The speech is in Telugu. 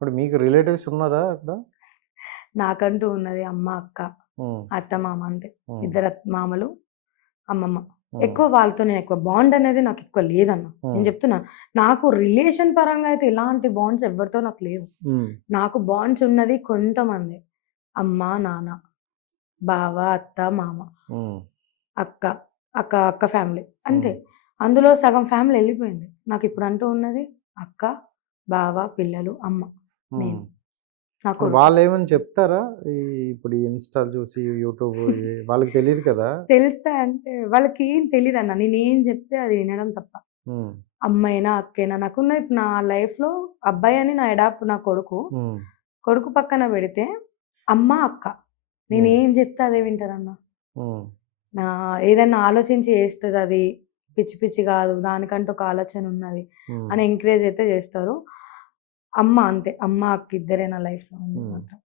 ఇప్పుడు మీకు రిలేటివ్స్ ఉన్నారా అక్కడ? నాకంటూ ఉన్నది అమ్మ, అక్క, హ్మ్. అత్త, మామ అంతే. హ్మ్. ఇద్దరు మామలు, అమ్మమ్మ. హ్మ్. ఎక్కువ వాళ్ళతో నేను ఎక్కువ బాండ్ అనేది నాకు ఎక్కువ లేదన్న. నేను హ్మ్. చెప్తున్నా. నాకు రిలేషన్ పరంగా అయితే ఇలాంటి బాండ్స్ ఎవరితో నాకు లేవు. హ్మ్. నాకు బాండ్స్ ఉన్నది కొంతమంది. అమ్మ, నాన్న, బావ, అత్త, మామ, హ్మ్. అక్క, అక్క ఫ్యామిలీ అంతే. హ్మ్. అందులో సగం ఫ్యామిలీ ఎళ్ళిపోయింది. నాకిప్పుడు అంటూ ఉన్నది అక్క, బావ, పిల్లలు, అమ్మ, హ్మ్. నేను, నా మరి కొడుకు. వాళ్ళేమన్నా చెప్తారా? ఇప్పుడు ఈ ఇన్‌స్టాలు చూసి, యూట్యూబ్ ఇవి వాళ్ళకి తెలీదు కదా! తెలుసా అంటే వాళ్ళకేం తెలీదన్న. నేనేం చెప్తే అది వినడం తప్ప. హ్మ్. అమ్మైనా, అక్కైనా నాకున్నది నా లైఫ్‌లో అబ్బాయని నా ఎడాప్ట్ నా కొడుకు. హ్మ్. కొడుకు పక్కన పెడితే అమ్మ, అక్క. హ్మ్. నేనేం చెప్తే అదే వింటారన్న. హ్మ్. నా ఏదన్నా ఆలోచించి చేస్తదది. పిచ్చి పిచ్చి కాదు. దానికంటూ ఒక ఆలోచన ఉన్నది హ్మ్. అని ఎంకరేజ్ అయితే చేస్తారు. అమ్మ అంతే. అమ్మ, అక్క ఇద్దరే నా లైఫ్‌లో ఉంది హ్మ్. మాత్రం.